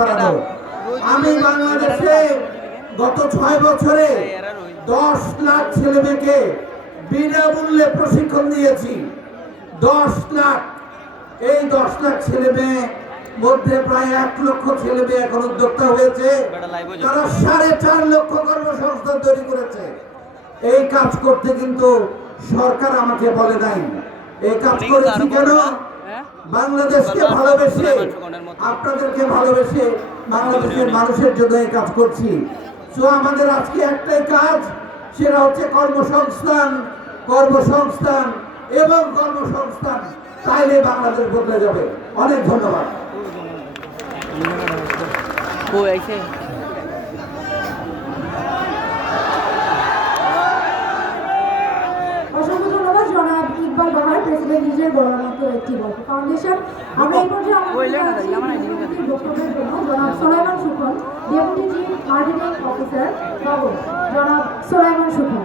বাড়ানো। আমি বাংলাদেশে গত 6 বছরে 10 লাখ ছেলে মেয়েকে বিনামূল্যে প্রশিক্ষণ দিয়েছি। 10 লাখ। এই 10 লাখ ছেলে মেয়ে মধ্যে প্রায় 1 লক্ষ ছেলে মেয়ে এখন উদ্যোক্তা হয়েছে। তারা 4.5 লক্ষ কর্মসংস্থান তৈরি করেছে। এই কাজ করতে কিন্তু সরকার আমাকে বলে নাই। এই কাজ করেছি কেন? বাংলাদেশকে ভালোবেসে, আপনাদেরকে ভালোবেসে বাংলাদেশের মানুষের জন্য এই কাজ করছি। তো আমাদের আজকে একটাই কাজ, সেটা হচ্ছে কর্মসংস্থান, কর্মসংস্থান এবং কর্মসংস্থান। তাইলে বাংলাদেশ বদলে যাবে। অনেক ধন্যবাদ। অসংখ্য ধন্যবাদ জনাব ইকবাল বাহার, প্রেসিডেন্ট নিজের গণতন্ত্র একটি ফাউন্ডেশন। আমরা এই পর্যায়ে বক্তব্যের জন্য জনাব সোলাইমান সুখন, ডেপুটি চিফ মার্কেটিং অফিসার, জনাব সোলাইমান সুখন।